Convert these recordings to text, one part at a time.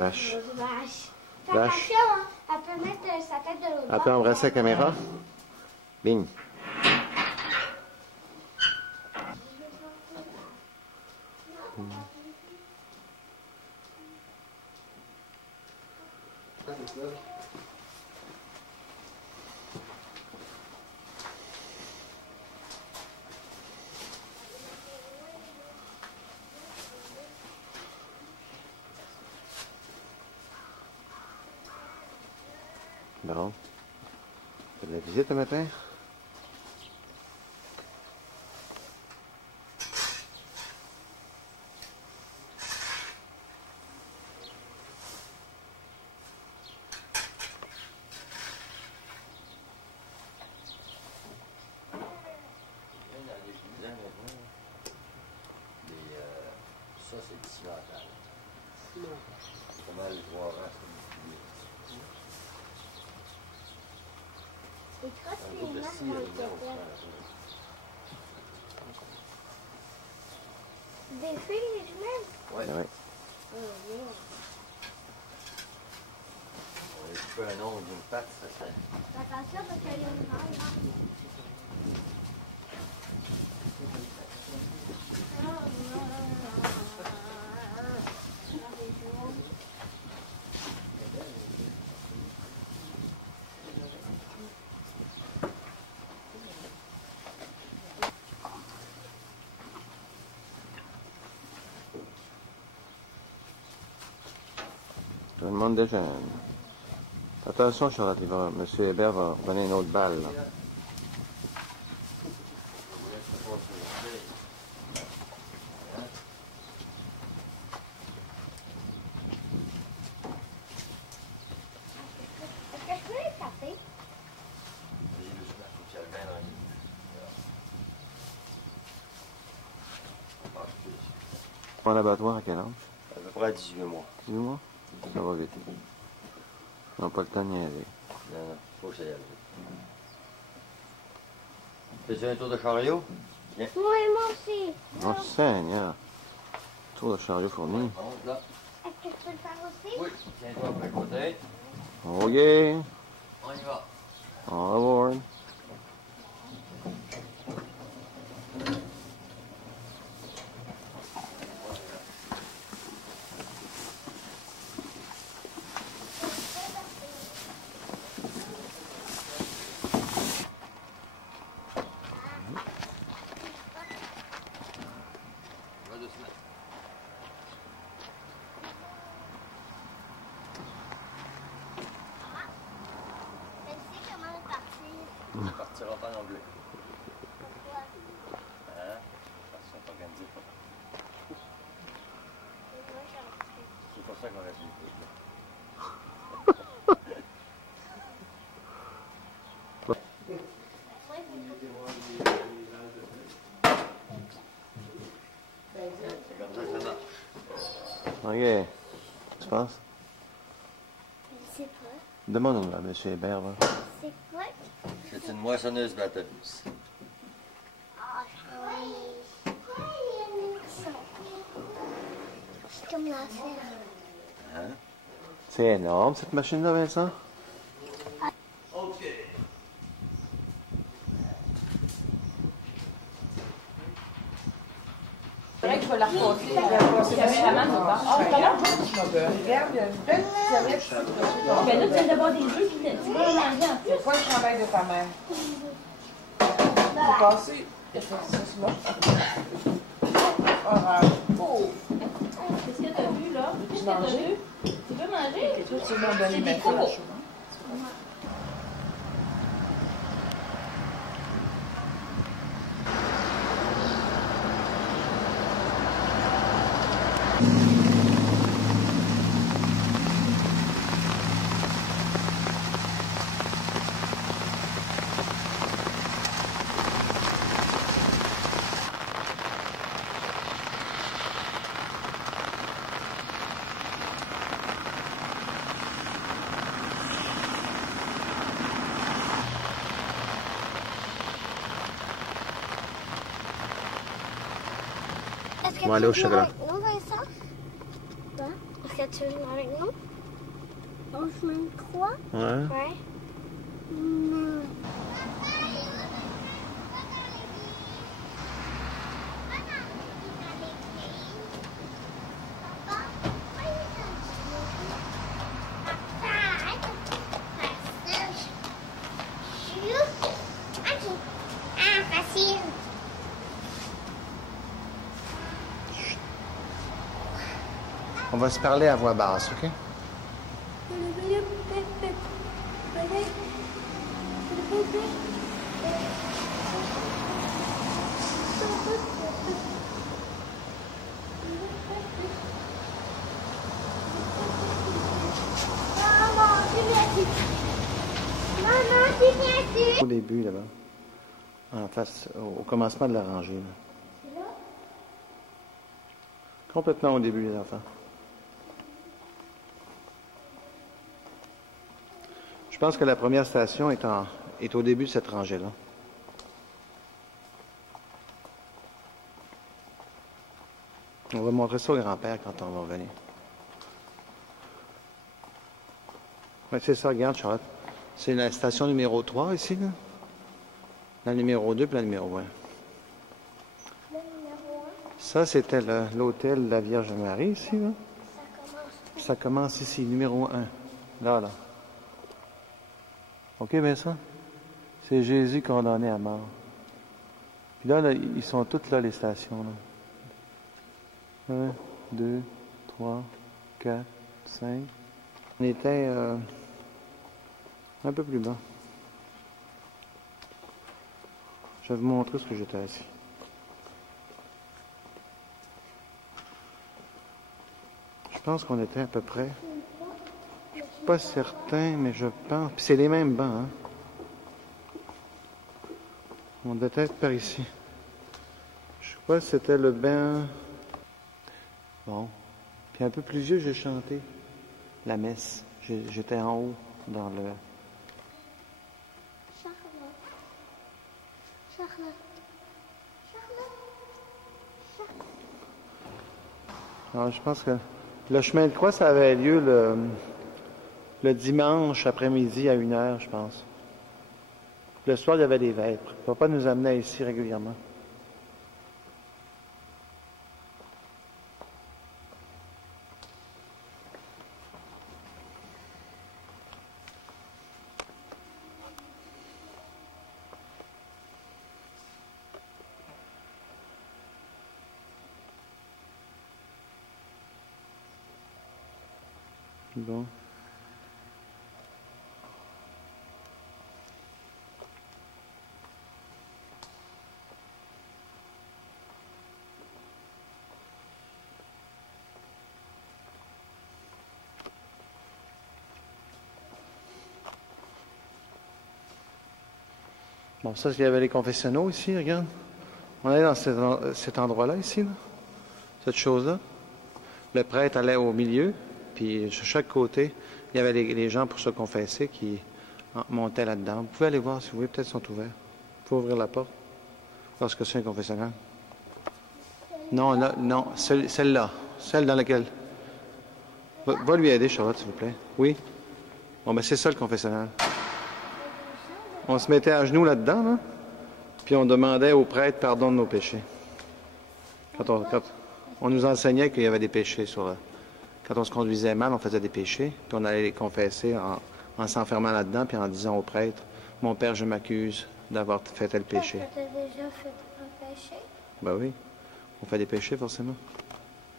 Vache. Vache. Fais Vache. attention, hein. Elle peut mettre sa tête de l'autre bord. Elle peut embrasser la caméra? Bing. Bon. T'as de la visite ce matin? Ça, c'est d'ici mental. Comment les 3 ans, Et toi, tu es là, mon papa. Des filles, les mêmes? Ouais. Ouais. Oh, yeah. On a coupé un ongle d'une patte, ça serait. Fais attention parce qu'il y a une maille, là. Tout le monde déjeune. Attention, Charlotte, M. Hébert va donner une autre balle. Là. Est-ce que je peux les taper? Prends l'abattoir à quel âge? À peu près à 18 mois. 18 mois? Ça va vite. On n'a pas le temps de niaiser. Non, non, faut que ça y aille. Fais-tu un tour de chariot? Viens. Oui, moi aussi. Oh, Seigneur! Tour de chariot fourni. Monte là. Est-ce que je peux le faire aussi? Oui, tiens-toi après le côté. Oh yeah! On y va. All aboard! Va doucement. Je sais comment partir. Tu ne partiras pas non plus. Pourquoi? Hein? Parce qu'on sont organisés pour. C'est pour ça qu'on reste les filles, là. C'est comme ça que ça marche. OK. Tu penses? Je sais pas. Demande à M. Hébert, là. C'est quoi? C'est une moissonneuse batteuse. Ah, oui. Pourquoi il y a une action? C'est comme la ferme. Hein? C'est énorme, cette machine-là, Vincent? OK. C'est vrai que je vais la repasser. Le caméraman nous parle. Ah, comment? Regarde, il y a une belle petite serviette. Ben là, tu viens d'avoir des œufs, tu vas manger en C'est quoi le travail de ta mère? J'ai passé. Il faut que ça se là. Orange. Oh! Qu'est-ce que tu as vu, là? Qu'est-ce que tu as vu? Tu veux manger? Et toi, tu m'as donné C'est ma des cours. flash. Est-ce que On va aller au Chagrin. Non, Vincent? Toi? Est-ce que tu l'as au chemin de croix? Ouais. Ouais. Non. On va se parler à voix basse, OK? Au début, là-bas. En face, au commencement de la rangée. Là. Complètement au début, les enfants. Je pense que la première station est au début de cette rangée-là. On va montrer ça au grand-père quand on va revenir. Oui, c'est ça, regarde, Charlotte. C'est la station numéro 3 ici, là. La numéro 2 puis la numéro 1. Ça, c'était l'hôtel de la Vierge Marie, ici, là. Ça commence ici, numéro 1. Là, là. OK, bien ça? C'est Jésus condamné à mort. Puis là, ils sont toutes là, les stations, là. 1, 2, 3, 4, 5. On était un peu plus bas. Je vais vous montrer ce que j'étais assis. Je pense qu'on était à peu près... Je suis pas certain, mais je pense... Puis c'est les mêmes bancs, hein? On devait être par ici. Je crois que c'était le banc... Bon. Puis un peu plus vieux, j'ai chanté la messe. J'étais en haut, dans le... Alors, je pense que le chemin de croix, ça avait lieu le dimanche après-midi à 1h, je pense. Le soir, il y avait des vêpres. Papa nous amenait ici régulièrement. Bon. Bon, ça, il y avait les confessionnaux ici, regarde. On est dans cet endroit-là, ici, là. Cette chose-là. Le prêtre allait au milieu, puis sur chaque côté, il y avait les gens pour se confesser qui montaient là-dedans. Vous pouvez aller voir si vous voulez, peut-être sont ouverts. Il faut ouvrir la porte. Parce que c'est un confessionnal. Non, là, non, celle-là. Celle dans laquelle... Va lui aider, Charlotte, s'il vous plaît. Oui? Bon, ben c'est ça le confessionnal. On se mettait à genoux là-dedans, là, puis on demandait au prêtre pardon de nos péchés. Quand on nous enseignait qu'il y avait des péchés quand on se conduisait mal, on faisait des péchés, puis on allait les confesser en s'enfermant là-dedans, puis en disant au prêtre, « Mon Père, je m'accuse d'avoir fait tel péché. » Tu as déjà fait un péché? Ben oui, on fait des péchés forcément.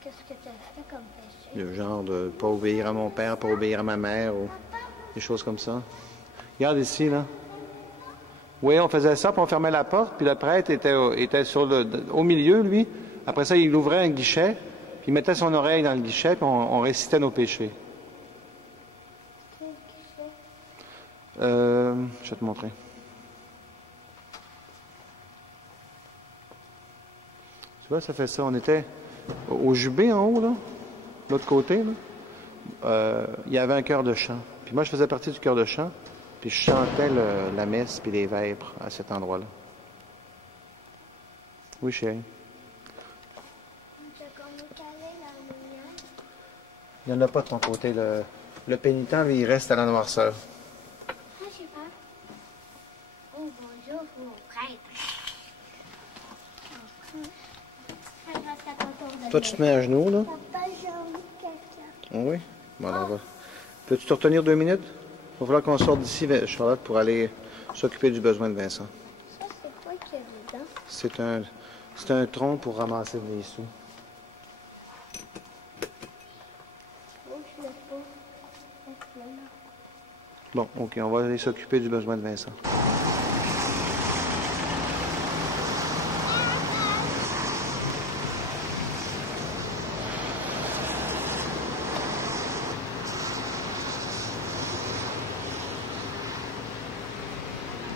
Qu'est-ce que tu as fait comme péché? Le genre de pas obéir à mon père, pas obéir à ma mère, ou des choses comme ça. Regarde ici, là. Oui, on faisait ça, puis on fermait la porte, puis le prêtre était au milieu, lui. Après ça, il ouvrait un guichet, puis il mettait son oreille dans le guichet, puis on récitait nos péchés. Je vais te montrer. Tu vois, ça fait ça. On était au Jubé en haut, là, de l'autre côté, là. Il y avait un chœur de chant. Puis moi, je faisais partie du chœur de chant. Puis je chantais la messe puis les vêpres à cet endroit-là. Oui, chérie. Il n'y en a pas de ton côté. Le pénitent, lui, il reste à la noirceur. Ah, j'ai peur. Oh, bonjour, mon prêtre. Ça reste à ton tour de Toi, tu te mets à genoux, là? Papa, j'ai envie de quelqu'un. Ah oui? Bon, alors, va. Peux-tu te retenir 2 minutes? Il va falloir qu'on sorte d'ici, Charlotte, pour aller s'occuper du besoin de Vincent. Ça, c'est quoi qu'il y a dedans? C'est un tronc pour ramasser des sous. Oh, je l'ai pas. Bon, OK, on va aller s'occuper du besoin de Vincent.